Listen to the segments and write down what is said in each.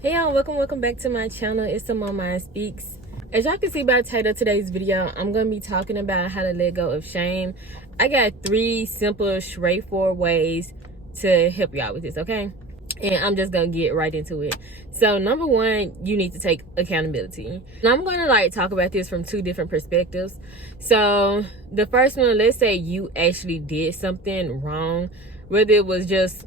Hey y'all, welcome back to my channel. It's the Mom Mind Speaks. As y'all can see by the title of today's video, I'm gonna be talking about how to let go of shame. I got 3 simple, straightforward ways to help y'all with this, okay? And I'm just gonna get right into it. So number 1, you need to take accountability. Now I'm gonna talk about this from 2 different perspectives. So the first one, let's say you actually did something wrong, whether it was just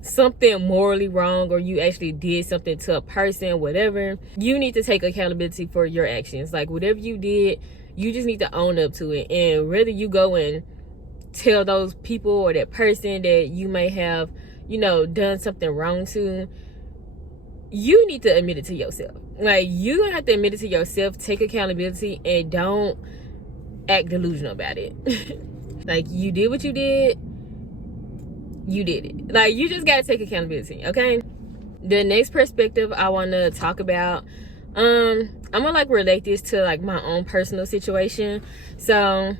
something morally wrong or you actually did something to a person, whatever. You need to take accountability for your actions. Like whatever you did, you just need to own up to it. And whether you go and tell those people or that person that you may have, done something wrong to, you need to admit it to yourself. Like, you're gonna have to admit it to yourself, take accountability, and don't act delusional about it. Like, you did what you did, you did it. Like, you just gotta take accountability, okay? The next perspective I want to talk about, I'm gonna relate this to my own personal situation. So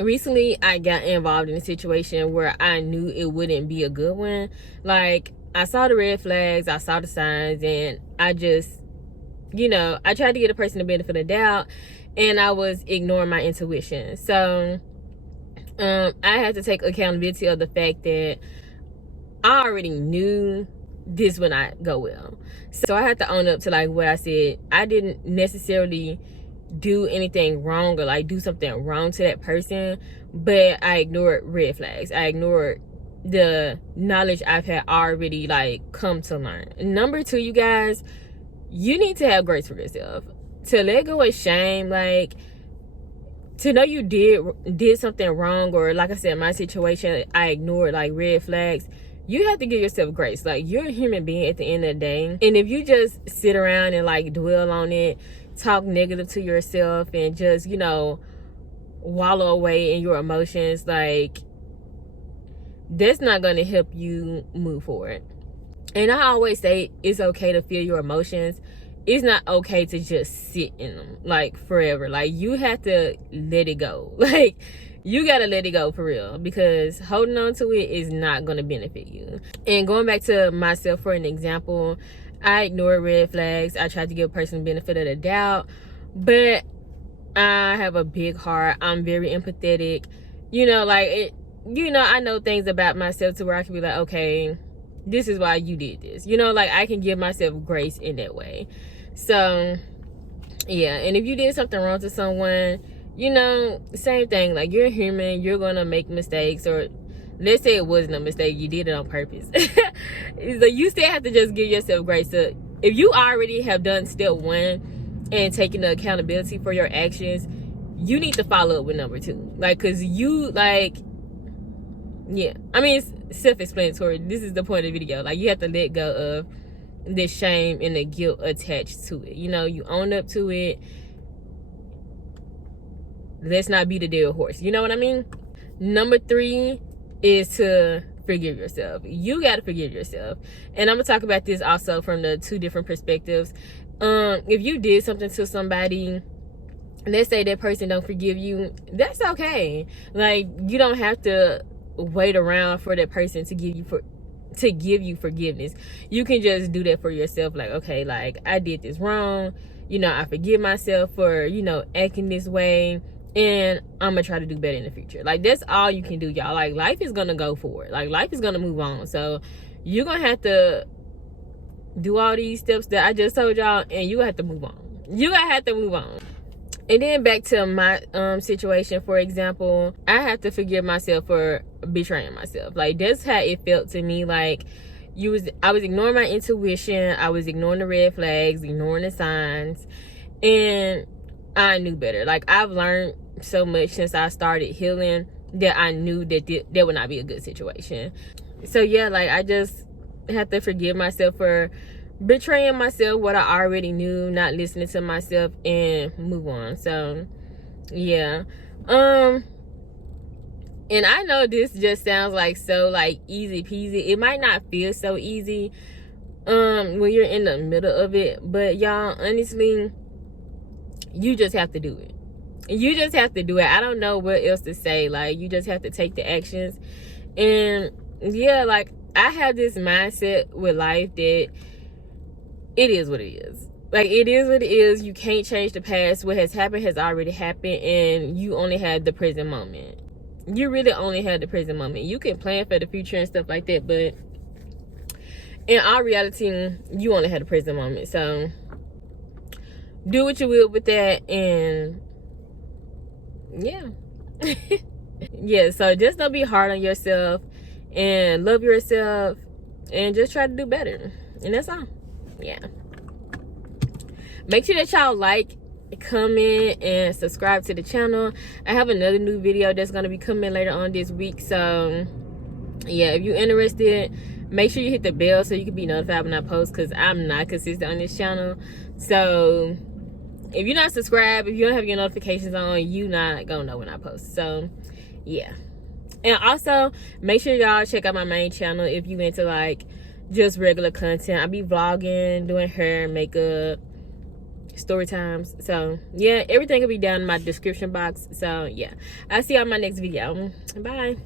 recently I got involved in a situation where I knew it wouldn't be a good one. Like, I saw the red flags, I saw the signs, and I just, I tried to get a person the benefit of the doubt, and I was ignoring my intuition. So I had to take accountability of the fact that I already knew this would not go well. So I had to own up to what I said. I didn't necessarily do anything wrong or do something wrong to that person, but I ignored red flags. I ignored the knowledge I've had already come to learn. Number 2, you guys, you need to have grace for yourself. To let go of shame, to know you did something wrong, or like I said, in my situation, I ignored red flags. You have to give yourself grace. You're a human being at the end of the day. And if you just sit around and dwell on it, talk negative to yourself, and just, wallow away in your emotions, that's not going to help you move forward. And I always say it's okay to feel your emotions. It's not okay to just sit in them forever. You have to let it go. You gotta let it go for real, because holding on to it is not gonna benefit you. And going back to myself for an example, I ignored red flags. I tried to give a person the benefit of the doubt, but I have a big heart. I'm very empathetic. I know things about myself to where I can be like, okay, this is why you did this. I can give myself grace in that way. So yeah, and if you did something wrong to someone, same thing. You're human, you're gonna make mistakes, or let's say it wasn't a mistake, you did it on purpose. So you still have to just give yourself grace. So if you already have done step 1 and taking the accountability for your actions, you need to follow up with number 2. Because you, yeah, I mean, it's self-explanatory. This is the point of the video. You have to let go of the shame and the guilt attached to it. You own up to it. Let's not beat a dead horse. You know what I mean? Number 3 is to forgive yourself. You got to forgive yourself. And I'm going to talk about this also from the 2 different perspectives. If you did something to somebody, let's say that person don't forgive you, that's okay. You don't have to wait around for that person to give you forgiveness. You can just do that for yourself. Okay, I did this wrong. I forgive myself for, acting this way, and I'm gonna try to do better in the future. That's all you can do, y'all. Life is gonna go forward. Life is gonna move on. So you're gonna have to do all these steps that I just told y'all, and you have to move on. You gotta have to move on. And then back to my situation, for example, I have to forgive myself for betraying myself. That's how it felt to me. I was ignoring my intuition. I was ignoring the red flags, ignoring the signs, and I knew better. I've learned so much since I started healing that I knew that that would not be a good situation. So yeah, I just have to forgive myself for betraying myself, what I already knew, not listening to myself, and move on. So yeah, and I know this just sounds so easy peasy. It might not feel so easy when you're in the middle of it, but y'all, honestly, you just have to do it. You just have to do it. I don't know what else to say. You just have to take the actions. And yeah, I have this mindset with life that it is what it is. Like, it is what it is. You can't change the past. What has happened has already happened, and you only had the present moment. You really only had the present moment. You can plan for the future and stuff like that, but in all reality, you only had the present moment. So do what you will with that, and yeah. Yeah, so just don't be hard on yourself, and love yourself, and just try to do better. And that's all. Yeah. Make sure that y'all like, comment, and subscribe to the channel. I have another new video that's going to be coming later on this week. So yeah, if you're interested, make sure you hit the bell so you can be notified when I post, because I'm not consistent on this channel. So if you're not subscribed, if you don't have your notifications on, you not gonna know when I post. So yeah. And also make sure y'all check out my main channel if you into like just regular content. I be vlogging, doing hair, makeup, story times. So yeah, everything will be down in my description box. So yeah, I'll see you on my next video. Bye.